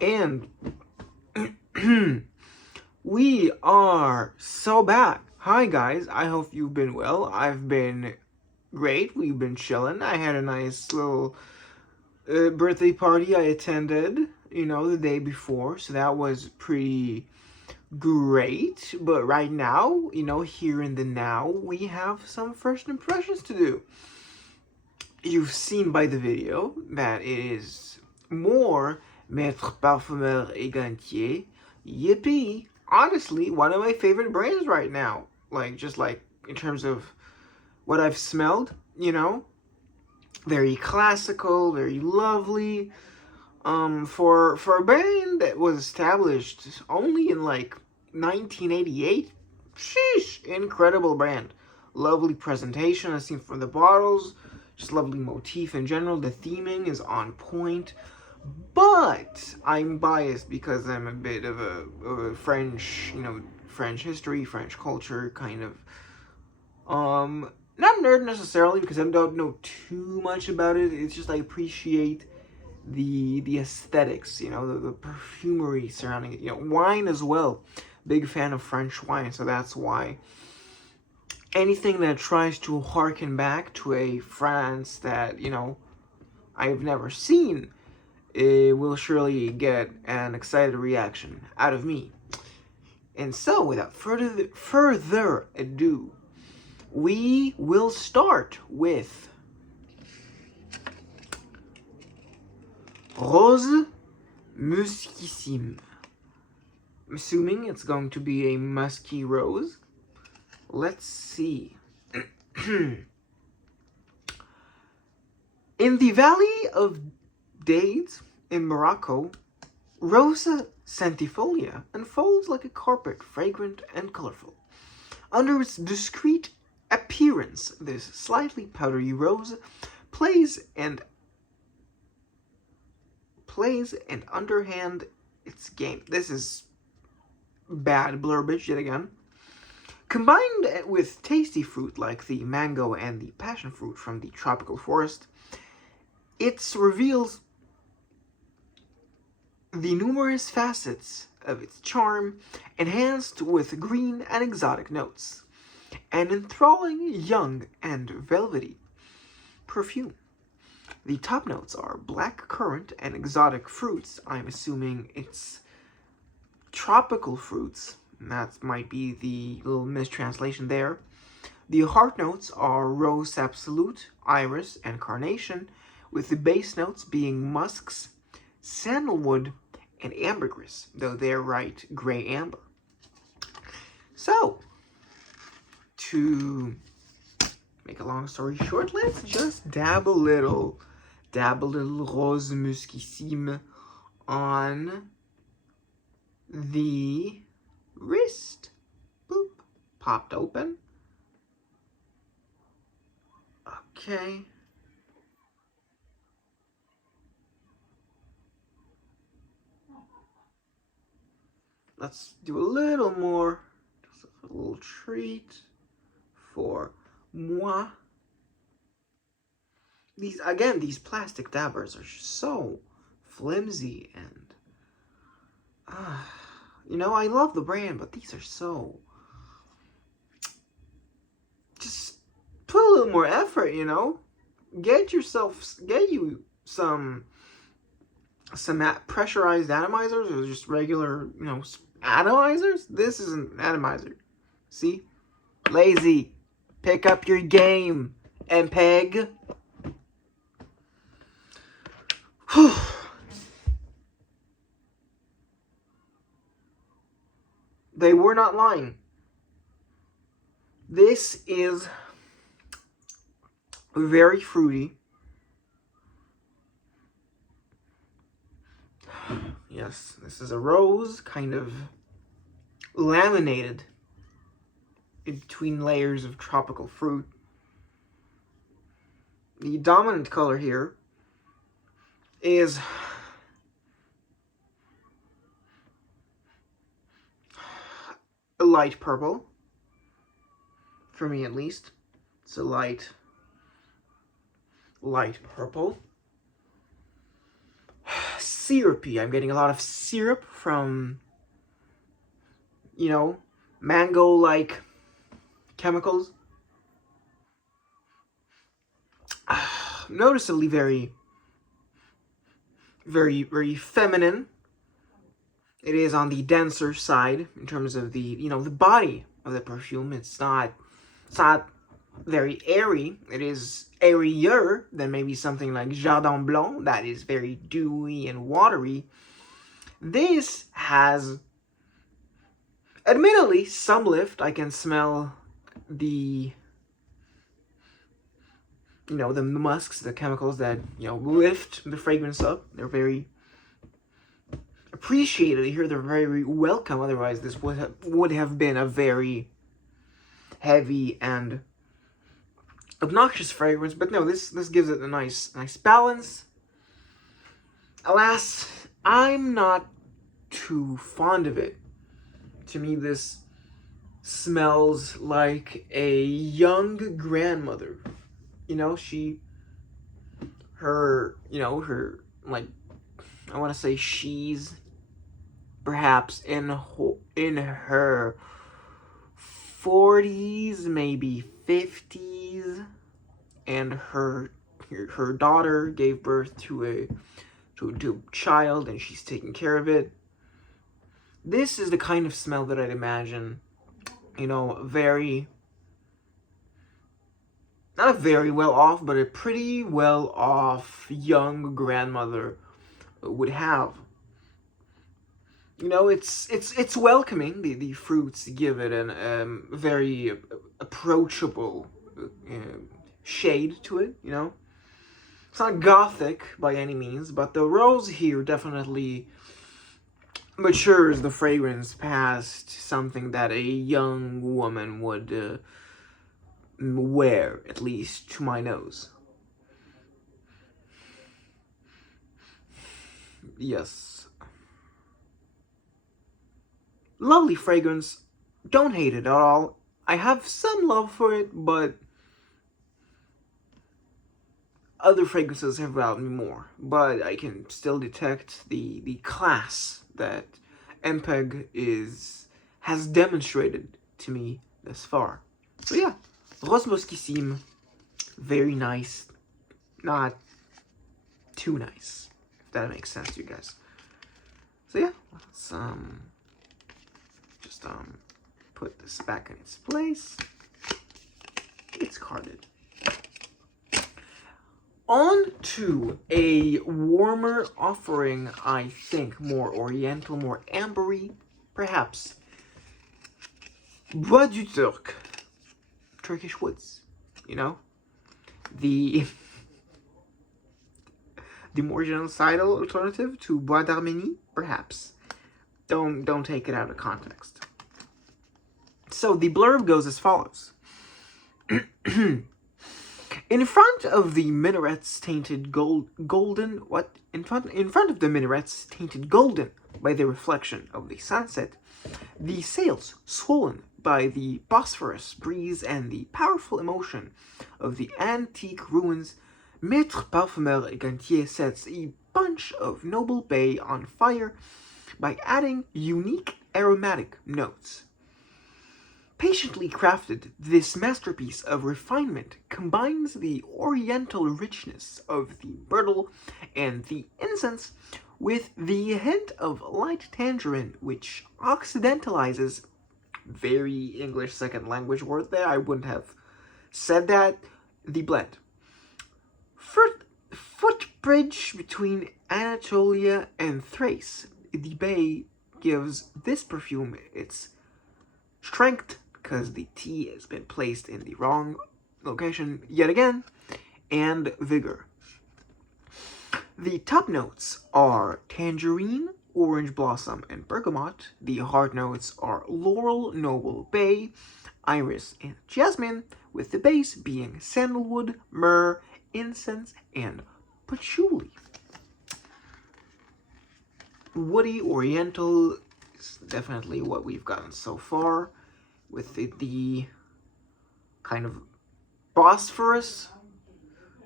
And we are so back. Hi guys, I hope you've been well. I've been great. We've been chilling. I had a nice little birthday party I attended, the day before, so that was pretty great. But right now, here in the now, we have some first impressions to do. You've seen by the video that it is more Maître Parfumeur et Gantier. Yippee! Honestly, one of my favorite brands right now. Just in terms of what I've smelled, very classical, very lovely. For a brand that was established only in 1988, sheesh, incredible brand. Lovely presentation as seen from the bottles, just lovely motif in general. The theming is on point, but I'm biased because I'm a bit of a French, French history, French culture kind of not nerd necessarily because I don't know too much about it. It's just I appreciate the aesthetics, the perfumery surrounding it, wine as well. Big fan of French wine, so that's why anything that tries to harken back to a France that, I've never seen, it will surely get an excited reaction out of me. And so, without further ado, we will start with Rose Muskisime. I'm assuming it's going to be a musky rose. Let's see. In the Valley of Dades in Morocco, Rosa centifolia unfolds like a carpet, fragrant and colorful. Under its discreet appearance, this slightly powdery rose plays and underhand its game. This is bad blurbage yet again. Combined with tasty fruit like the mango and the passion fruit from the tropical forest, it reveals the numerous facets of its charm, enhanced with green and exotic notes, an enthralling young and velvety perfume. The top notes are black currant and exotic fruits. I'm assuming it's tropical fruits. That might be the little mistranslation there. The heart notes are rose absolute, iris, and carnation, with the base notes being musks, sandalwood, and ambergris, though they're right gray amber. So, to make a long story short, let's just dab a little Rose Muskisime on the wrist. Boop. Popped open. Okay. Let's do a little more. Just a little treat for moi. These plastic dabbers are so flimsy and I love the brand, but these are so, just put a little more effort, get you some pressurized atomizers or just regular, atomizers. This is an atomizer. See? Lazy. Pick up your game, MPEG. They were not lying. This is very fruity. Yes, this is a rose, kind of laminated in between layers of tropical fruit. The dominant color here is a light purple, for me at least. It's a light purple. syrupy. I'm getting a lot of syrup from, you know, mango-like chemicals. Noticeably very, very feminine. It is on the denser side in terms of the, you know, the body of the perfume. It's not very airy. It is airier than maybe something like Jardin Blanc that is very dewy and watery. This has, admittedly, some lift. I can smell the, you know, the musks, the chemicals that, you know, lift the fragrance up. They're very appreciated here. They're very welcome. Otherwise, this would have been a very heavy and obnoxious fragrance. But no, this gives it a nice balance. Alas, I'm not too fond of it. To me, this smells like a young grandmother. You know, her, like, I want to say she's perhaps in her 40s, maybe 50s, and her daughter gave birth to a child, and she's taking care of it. This is the kind of smell that I'd imagine, you know, not a very well off, but a pretty well off young grandmother would have. You know, it's welcoming. The fruits give it an very approachable shade to it. You know, it's not gothic by any means, but the rose here definitely matures the fragrance past something that a young woman would wear, at least to my nose. Yes. Lovely fragrance. Don't hate it at all. I have some love for it, but other fragrances have wowed me more. But I can still detect the class that MPEG has demonstrated to me thus far. So yeah, Rose Muskisime, very nice. Not too nice, if that makes sense to you guys. So yeah, let's just put this back in its place. It's carded. On to a warmer offering, I think, more oriental, more ambery, perhaps. Bois du Turque, Turkish woods, you know? The more genocidal alternative to Bois d'Arménie, perhaps. Don't take it out of context. So the blurb goes as follows. In front of the minarets tainted golden by the reflection of the sunset, the sails swollen by the Bosphorus breeze and the powerful emotion of the antique ruins, Maître Parfumeur et Gantier sets a bunch of noble bay on fire by adding unique aromatic notes. Patiently crafted, this masterpiece of refinement combines the oriental richness of the myrtle and the incense with the hint of light tangerine, which occidentalizes, very English second language word there, I wouldn't have said that, the blend. Footbridge between Anatolia and Thrace, the bay gives this perfume its strength, because the T has been placed in the wrong location yet again, and vigor. The top notes are tangerine, orange blossom, and bergamot. The heart notes are laurel, noble bay, iris, and jasmine, with the base being sandalwood, myrrh, incense, and patchouli. Woody oriental is definitely what we've gotten so far, with the kind of Bosphorus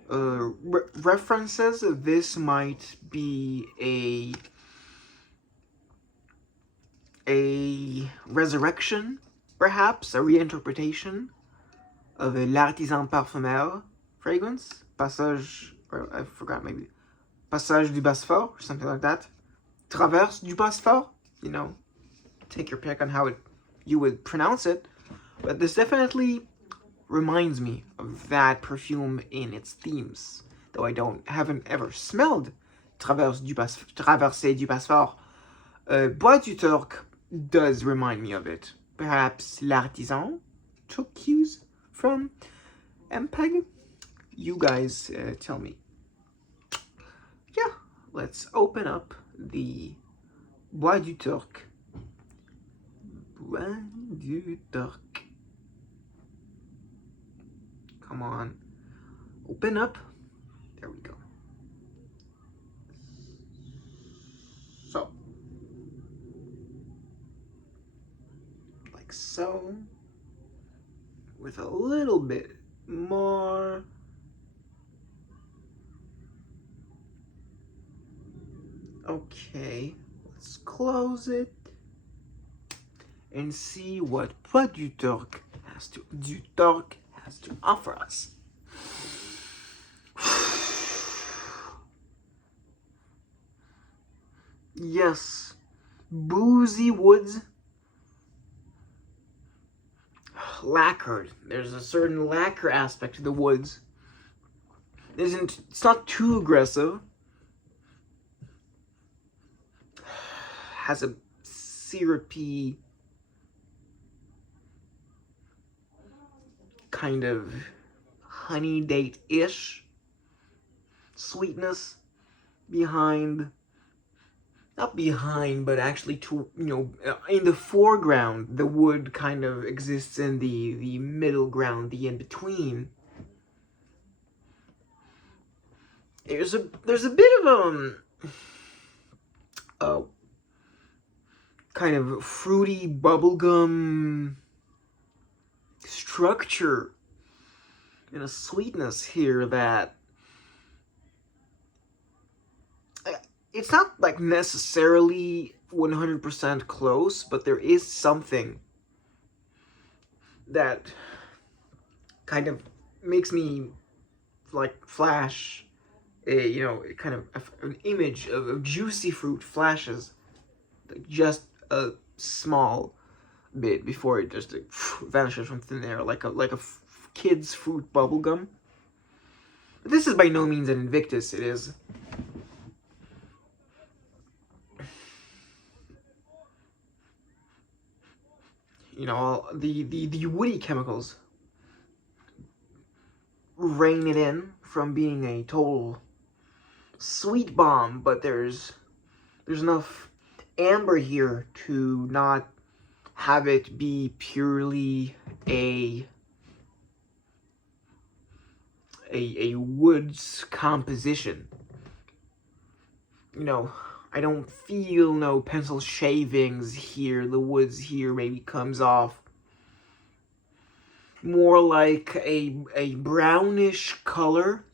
references, this might be a resurrection, perhaps, a reinterpretation of a L'Artisan Parfumeur fragrance. Passage, or I forgot, maybe. Passage du Bosphore, or something like that. Traverse du Bosphore, you know, take your pick on how you would pronounce it. But this definitely reminds me of that perfume in its themes, though I haven't ever smelled Traverse du Bosphore. Bois du Turque does remind me of it. Perhaps L'Artisan took cues from MPEG? You guys tell me. Yeah, let's open up the Bois du Turque. Bois du Turque. Come on. Open up. There we go. So. Like so. With a little bit more. Okay. Let's close it. And see what Bois du Turque has to offer us. Yes, boozy woods, lacquered. There's a certain lacquer aspect to the woods. It's not too aggressive. Has a syrupy kind of honey date-ish sweetness behind, not behind, but actually to, you know, in the foreground. The wood kind of exists in the middle ground, the in-between. There's a bit of kind of fruity bubblegum structure and a sweetness here that it's not like necessarily 100% close, but there is something that kind of makes me like flash you know, kind of an image of juicy fruit flashes, like just a small bit before it just vanishes from thin air, like a kid's fruit bubblegum. But this is by no means an Invictus. It is, you know, all the woody chemicals rein it in from being a total sweet bomb, but there's enough amber here to not have it be purely a woods composition. You know, I don't feel no pencil shavings here. The woods here maybe comes off more like a brownish color,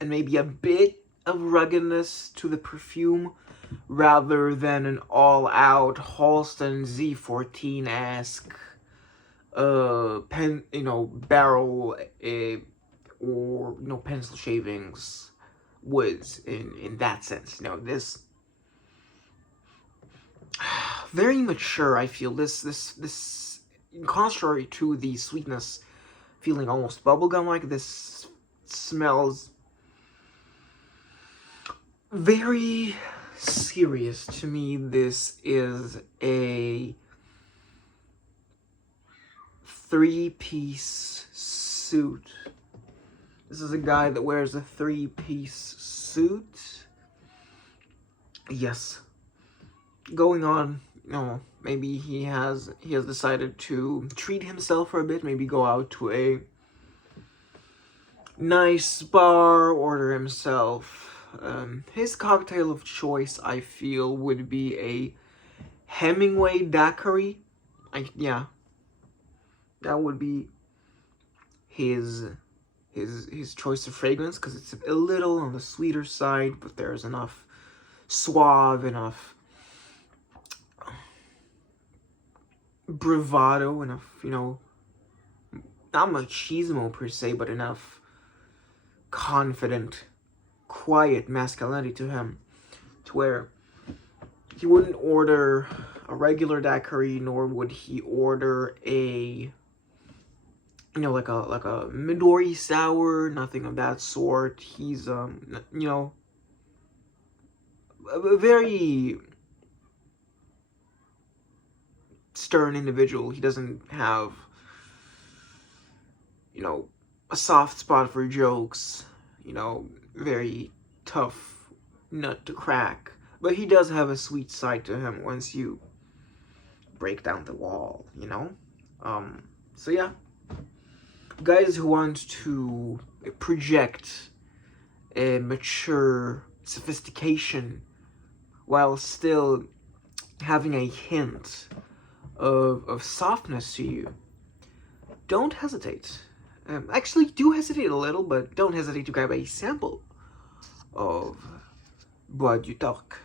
and maybe a bit of ruggedness to the perfume, rather than an all-out Halston Z14-esque barrel or pencil shavings woods in that sense. You know, this very mature. I feel this contrary to the sweetness, feeling almost bubblegum like. This smells very serious to me. This is a 3-piece suit. This is a guy that wears a 3-piece suit. Yes. Going on, you know, maybe he has decided to treat himself for a bit, maybe go out to a nice bar, order himself. His cocktail of choice, I feel, would be a Hemingway daiquiri. Yeah. That would be his his choice of fragrance, because it's a little on the sweeter side, but there's enough suave, enough bravado, enough, you know, not machismo per se, but enough confident, quiet masculinity to him, to where he wouldn't order a regular daiquiri, nor would he order a, you know, like a Midori sour, nothing of that sort. He's you know, a very stern individual. He doesn't have, you know, a soft spot for jokes, you know, very tough nut to crack. But he does have a sweet side to him once you break down the wall, you know? So yeah. Guys who want to project a mature sophistication while still having a hint of softness to you, don't hesitate. Actually, do hesitate a little, but don't hesitate to grab a sample of Bois du Turque.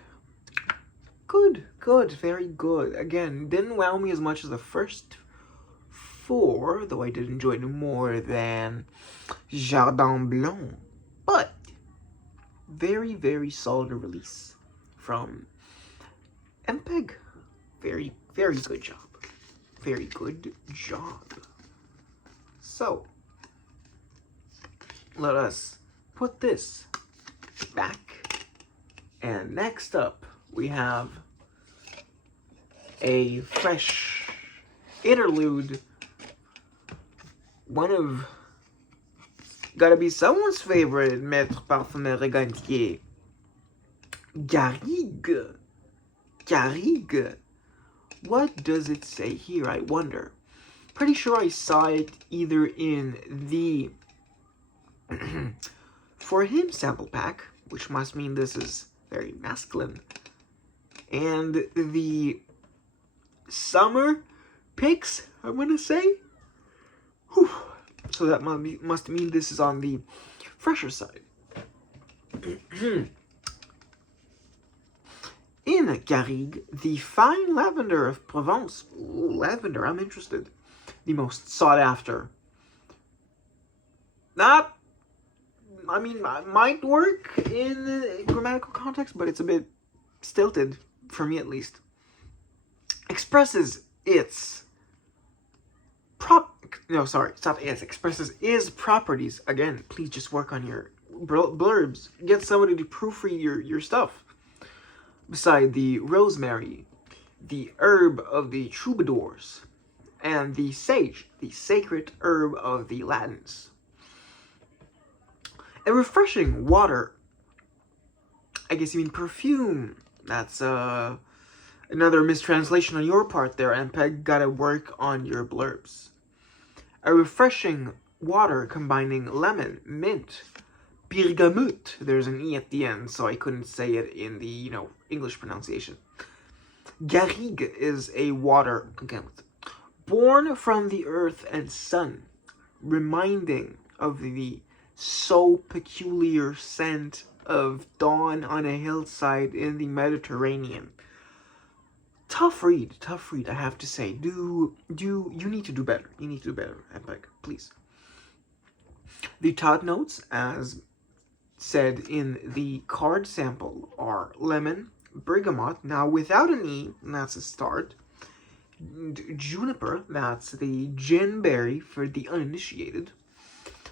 Good, good, very good. Again, didn't wow me as much as the first 4, though I did enjoy it more than Jardin Blanc. But, very, very solid release from MPEG. Very, very good job. Very good job. So, let us put this back. And next up, we have a fresh interlude. One of, gotta be someone's favorite Maître Parfumeur Gantier. Garrigue. Garrigue. What does it say here, I wonder? Pretty sure I saw it either in the For Him sample pack, which must mean this is very masculine, and the summer picks, I'm gonna say. Whew. So that must mean this is on the fresher side. In Garrigue, the fine lavender of Provence. Ooh, lavender, I'm interested. The most sought after. Not, I mean, might work in grammatical context, but it's a bit stilted, for me at least. Expresses its expresses its properties. Again, please just work on your blurbs. Get somebody to proofread your stuff. Beside the rosemary, the herb of the troubadours, and the sage, the sacred herb of the Latins. A refreshing water. I guess you mean perfume. That's another mistranslation on your part there, MPEG. Gotta work on your blurbs. A refreshing water combining lemon, mint, bergamot. There's an E at the end, so I couldn't say it in the, you know, English pronunciation. Garrigue is a water, again, born from the earth and sun, reminding of the so peculiar scent of dawn on a hillside in the Mediterranean. Tough read, I have to say. You need to do better. You need to do better, MPEG, please. The top notes, as said in the card sample, are lemon, bergamot, now without an E, that's a start, juniper, that's the gin berry for the uninitiated.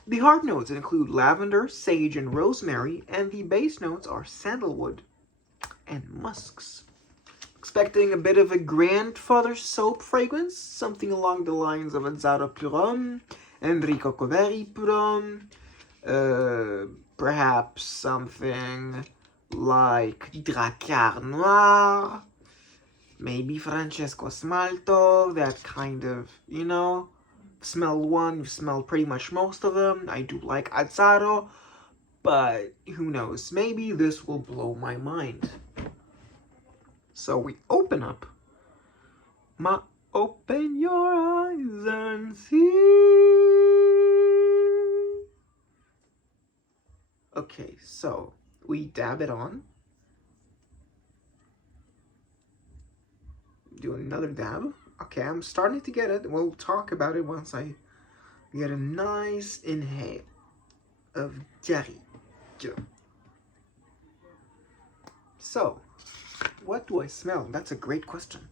The hard notes include lavender, sage, and rosemary, and the base notes are sandalwood and musks. Expecting a bit of a grandfather soap fragrance, something along the lines of Azzaro Purum, Enrico Coveri Purum, perhaps something like Dracar Noir, maybe Francesco Smalto, that kind of, you know, smell one, you smell pretty much most of them. I do like Azzaro, but who knows, maybe this will blow my mind. So we open up. Open your eyes and see. Okay, so we dab it on. Do another dab. Okay, I'm starting to get it. We'll talk about it once I get a nice inhale of Garrigue. So, what do I smell? That's a great question.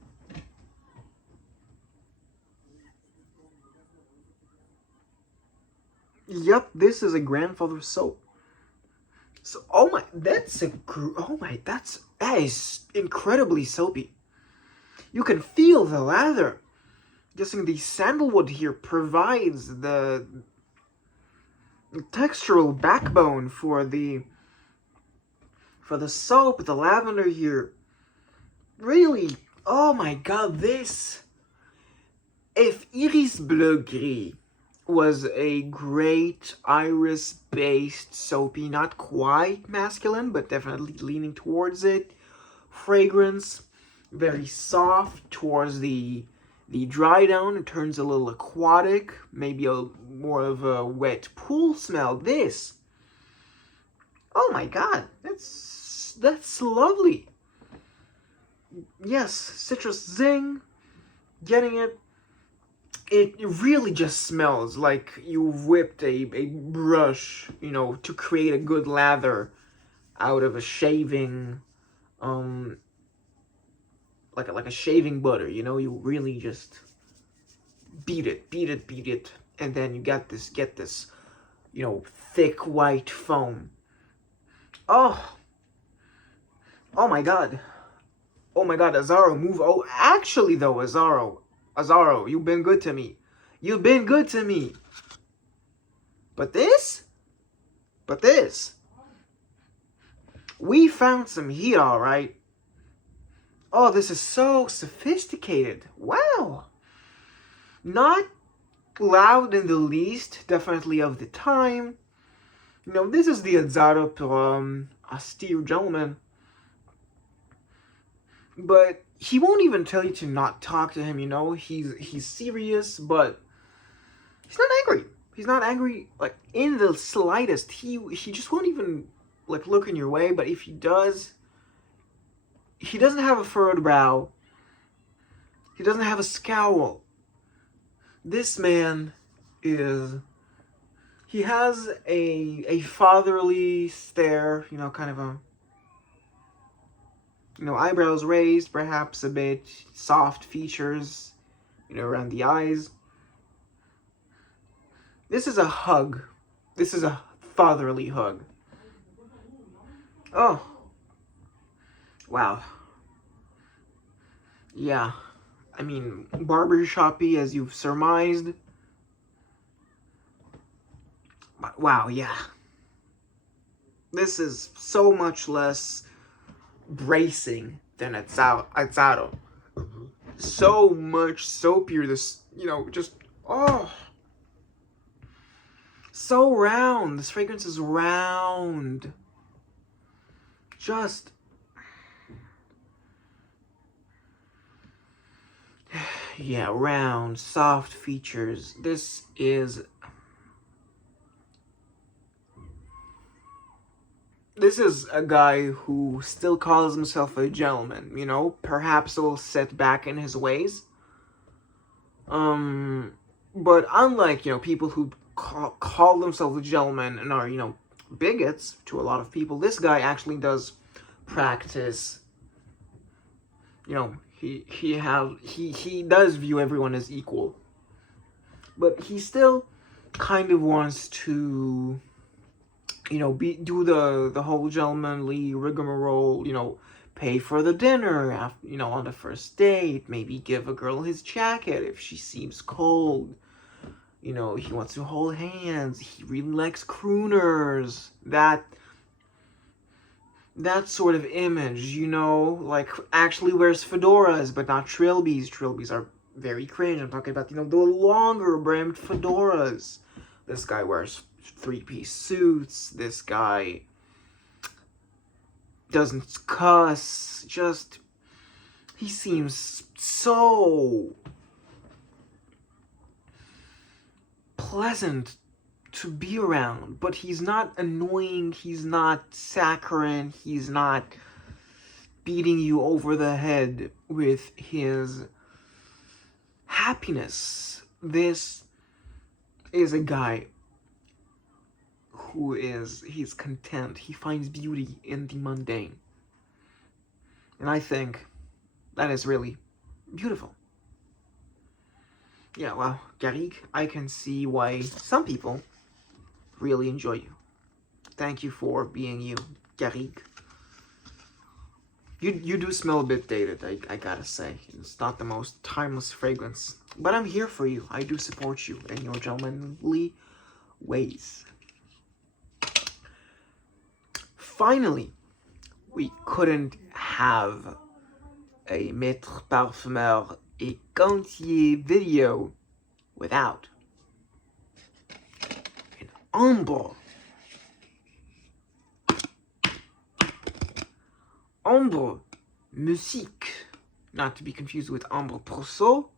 Yep, this is a grandfather's soap. So, oh my, that is incredibly soapy. You can feel the lather. Guessing the sandalwood here provides the textural backbone for the soap. The lavender here, really. Oh my god, this. If Iris Bleu Gris was a great iris-based soapy, not quite masculine, but definitely leaning towards it. Fragrance, very soft towards the dry down. It turns a little aquatic, maybe a more of a wet pool smell. This, oh my god, that's lovely. Yes, citrus zing, getting it. It really just smells like you whipped a brush, you know, to create a good lather out of a shaving, like a shaving butter, you know. You really just beat it, and then you get this, you know, thick white foam. Oh, oh my god. Oh my god, Azaro, move. Oh, actually though, Azaro, you've been good to me. You've been good to me. But this? We found some heat, alright. Oh, this is so sophisticated. Wow. Not loud in the least, definitely of the time. You know, this is the Azaro pour austere gentleman. But he won't even tell you to not talk to him, you know? He's serious, but he's not angry. He's not angry, like, in the slightest. He just won't even, like, look in your way, but if he does, he doesn't have a furrowed brow. He doesn't have a scowl. This man is... He has a fatherly stare, you know, kind of a... You know, eyebrows raised, perhaps a bit, soft features, you know, around the eyes. This is a hug. This is a fatherly hug. Oh. Wow. Yeah. I mean, barbershoppy, as you've surmised. But wow, yeah. This is so much less bracing than Azaro. So much soapier. This, you know, just, oh. So round. This fragrance is round. Just... Yeah, round, soft features. This is a guy who still calls himself a gentleman, you know, perhaps a little set back in his ways. But unlike, you know, people who call themselves a gentleman and are, you know, bigots to a lot of people, this guy actually does practice, you know, he does view everyone as equal. But he still kind of wants to, you know, do the whole gentlemanly rigmarole, you know, pay for the dinner, after, you know, on the first date, maybe give a girl his jacket if she seems cold. You know, he wants to hold hands. He really likes crooners. That sort of image, you know, like actually wears fedoras, but not trilbies. Trilbies are very cringe. I'm talking about, you know, the longer brimmed fedoras. This guy wears three-piece suits. This guy doesn't cuss. Just, he seems so pleasant to be around, but he's not annoying, he's not saccharine, he's not beating you over the head with his happiness. This is a guy he's content, he finds beauty in the mundane. And I think that is really beautiful. Yeah, well, Garrigue, I can see why some people really enjoy you. Thank you for being you, Garrigue. You do smell a bit dated, I gotta say. It's not the most timeless fragrance. But I'm here for you. I do support you in your gentlemanly ways. Finally, we couldn't have a Maître Parfumeur et Gantier video without an Ambre. Ambre Mythique, not to be confused with Ambre Perso,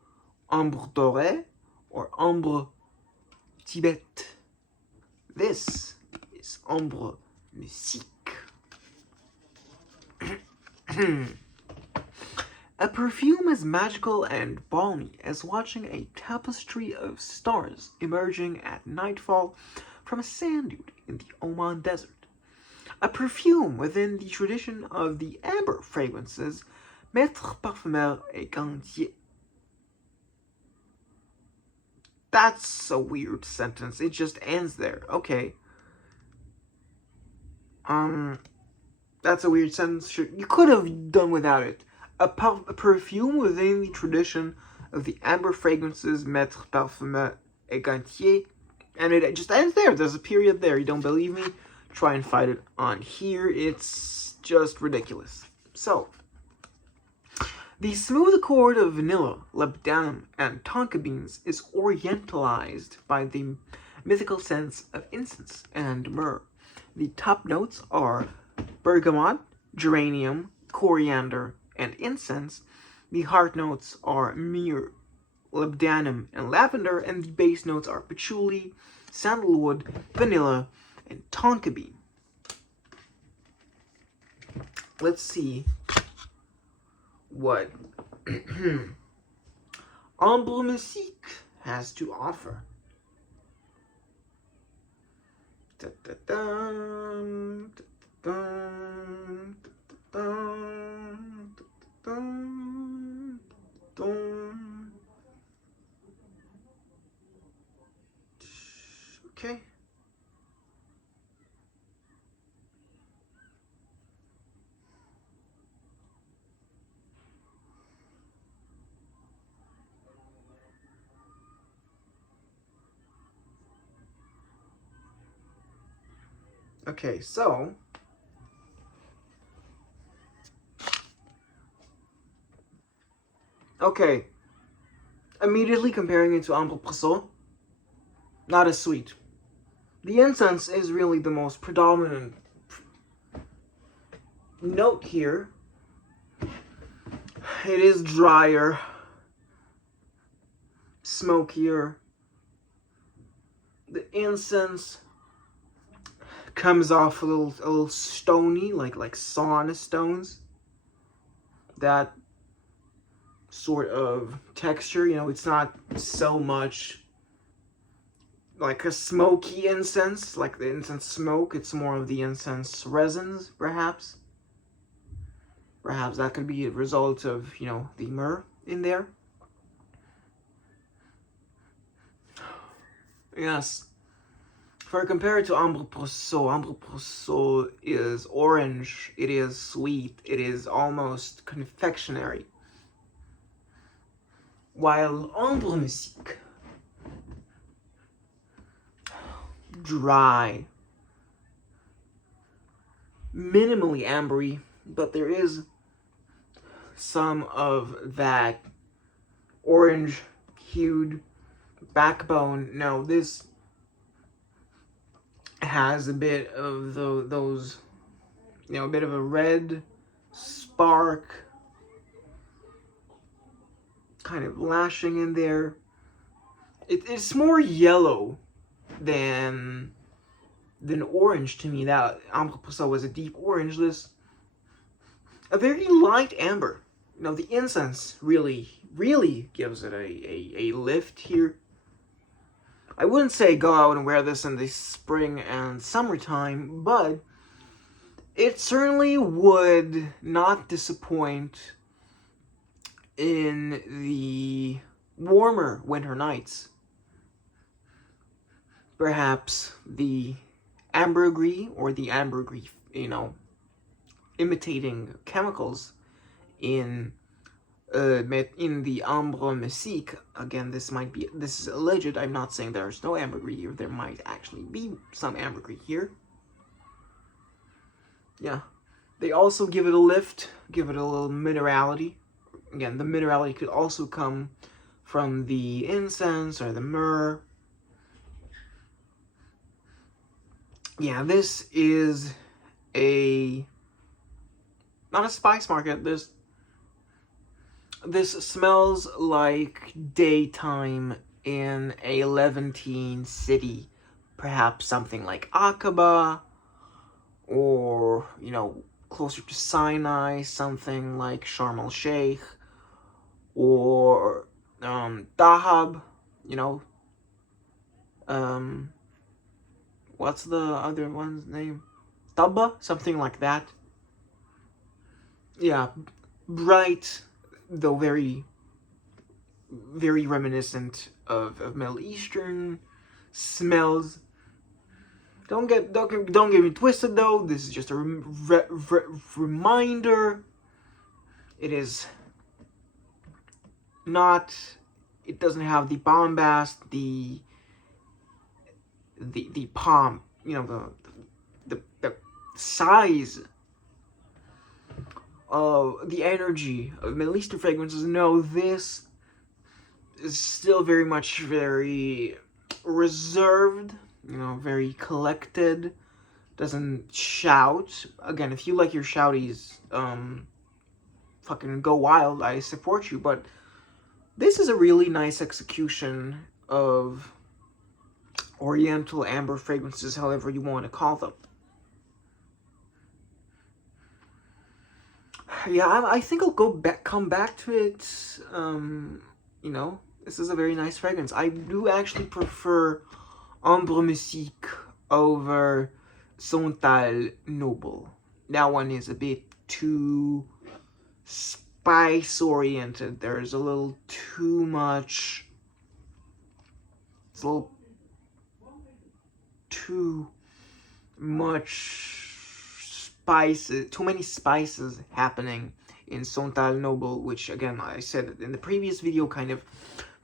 Ambre Doré, or Ambre Tibet. This is Ambre Mythique. A perfume as magical and balmy as watching a tapestry of stars emerging at nightfall from a sand dune in the Oman desert. A perfume within the tradition of the Ambre fragrances, Maître Parfumeur et Gantier. That's a weird sentence. It just ends there. Okay. That's a weird sentence. Sure. You could have done without it. A perfume within the tradition of the Ambre fragrances, Maître Parfumeur et Gantier. And it just ends there. There's a period there. You don't believe me? Try and find it on here. It's just ridiculous. So, the smooth accord of vanilla, labdanum, and tonka beans is orientalized by the mythical sense of incense and myrrh. The top notes are bergamot, geranium, coriander, and incense. The heart notes are myrrh, labdanum, and lavender, and the base notes are patchouli, sandalwood, vanilla, and tonka bean. Let's see what Ambre Mythique has to offer. Okay. Okay, so immediately comparing it to Ambre Perso, not as sweet. The incense is really the most predominant note here. It is drier, smokier. The incense comes off a little stony, like sauna stones. That sort of texture, you know, it's not so much like a smoky incense, like the incense smoke. It's more of the incense resins, perhaps. Perhaps that could be a result of, you know, the myrrh in there. Yes. For compared to Ambre Perso is orange, it is sweet, it is almost confectionery. While Ambre Mythique, dry, minimally ambery, but there is some of that orange-hued backbone. No, this has a bit of those, you know, a bit of a red spark kind of lashing in there. It's more yellow than orange to me. That Ambre was a deep orange. This a very light amber. You know, the incense really gives it a lift here. I wouldn't say go out and wear this in the spring and summertime, but it certainly would not disappoint in the warmer winter nights. Perhaps the ambergris or the ambergris, you know, imitating chemicals in the Ambre Mythique. Again, this is alleged. I'm not saying there's no ambergris here. There might actually be some ambergris here. Yeah. They also give it a lift, give it a little minerality. Again, the minerality could also come from the incense or the myrrh. Yeah, this is not a spice market. This smells like daytime in a Levantine city. Perhaps something like Aqaba, or, you know, closer to Sinai, something like Sharm el-Sheikh, or Dahab, you know. What's the other one's name? Tabba, something like that. Yeah, bright, though very reminiscent of Middle Eastern smells. Don't get me twisted though. This is just a reminder. It is not. It doesn't have the bombast, the pomp. You know, the size of the energy of Middle Eastern fragrances. No, this is still very much very reserved, you know, very collected, doesn't shout. Again, if you like your shouties, fucking go wild, I support you, but this is a really nice execution of Oriental amber fragrances, however you want to call them. Yeah, I think I'll come back to it. You know, this is a very nice fragrance. I do actually prefer Ambre Mythique over Santal Noble. That one is a bit too spice oriented. There's a little too much. It's a little too much spices, too many spices happening in Santal Noble, which again, I said in the previous video, kind of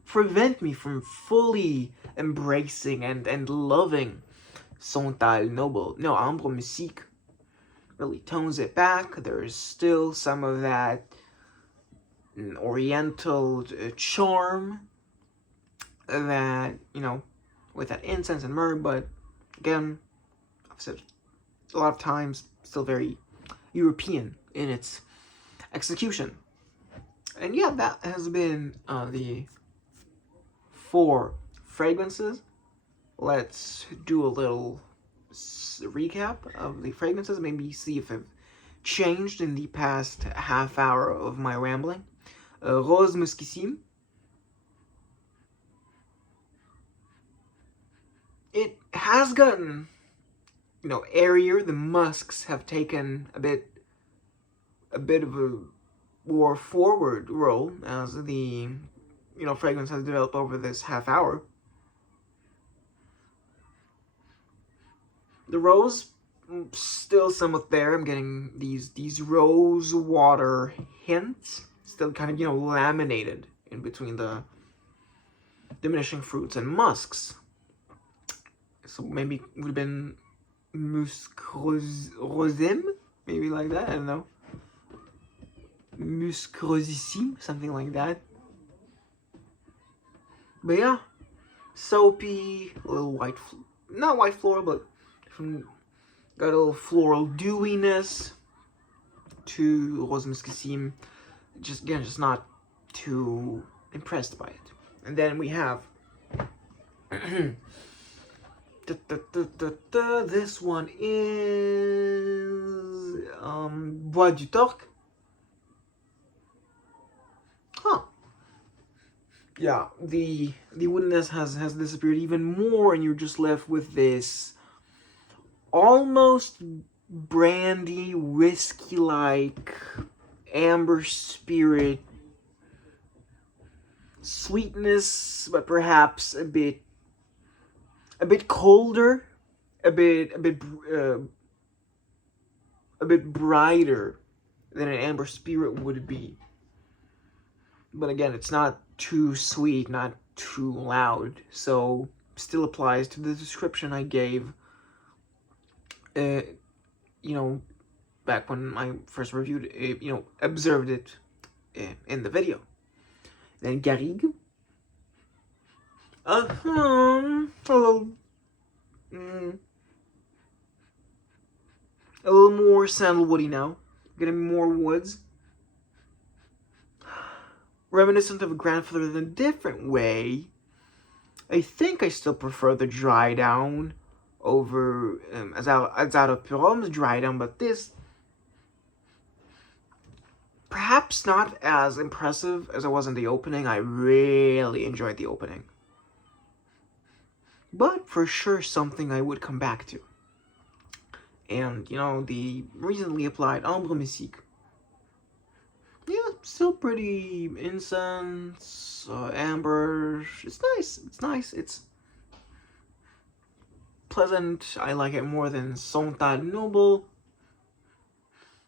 prevent me from fully embracing and loving Santal Noble. No, Ambre Mythique really tones it back. There's still some of that oriental charm that, you know, with that incense and myrrh, but again, I've said a lot of times, still very European in its execution. And yeah, that has been the 4 fragrances. Let's do a little recap of the fragrances, maybe see if I've changed in the past half hour of my rambling. Rose Muskisime. It has gotten, you know, airier. The musks have taken a bit of a more forward role as the, you know, fragrance has developed over this half hour. The rose, still somewhat there. I'm getting these rose water hints, still kind of, you know, laminated in between the diminishing fruits and musks. So maybe it would have been Muskisime, maybe like that, I don't know. Muskisime, something like that. But yeah, soapy, a little white, not white floral, but got a little floral dewiness to Rose Muskisime. Just not too impressed by it. And then we have This one is Bois du Turque. Huh. Yeah, the woodiness has disappeared even more, and you're just left with this almost brandy, whiskey-like amber spirit sweetness, but perhaps a bit colder, a bit brighter than an amber spirit would be. But again, it's not too sweet, not too loud, so still applies to the description I gave, you know, back when I first reviewed it, observed it in the video. Then Garrigue. A little, a little more sandalwoody now. Getting more woods. Reminiscent of a grandfather in a different way. I think I still prefer the dry down over as out of Purom's dry down, but this perhaps not as impressive as it was in the opening. I really enjoyed the opening, but for sure something I would come back to. And the recently applied Ambre Mythique. Yeah, still pretty incense, amber. It's nice. It's nice. It's pleasant. I like it more than Sontag Noble.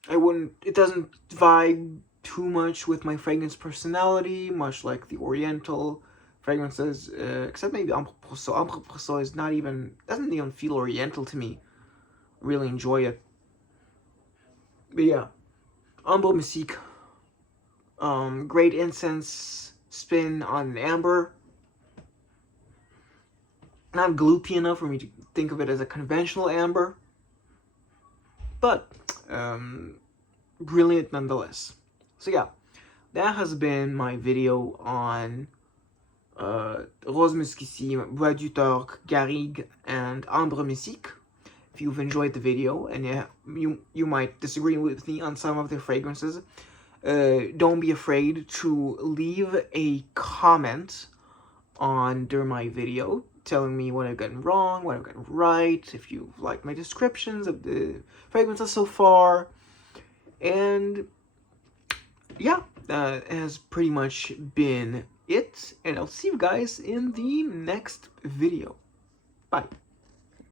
It doesn't vibe too much with my fragrance personality, much like the Oriental fragrances, except maybe Ambre Poisson. Ambre Poisson doesn't even feel Oriental to me. I really enjoy it. But yeah, Ambre Mythique. Great incense spin on amber. Not gloopy enough for me to think of it as a conventional amber, but brilliant nonetheless. So yeah, that has been my video on Rose Muskisime, Bois du Turque, Garrigue, and Ambre Mythique. If you've enjoyed the video, and you might disagree with me on some of the fragrances, don't be afraid to leave a comment under my video telling me what I've gotten wrong, what I've gotten right, if you like my descriptions of the fragrances so far. And yeah, that has pretty much been it, and I'll see you guys in the next video. Bye.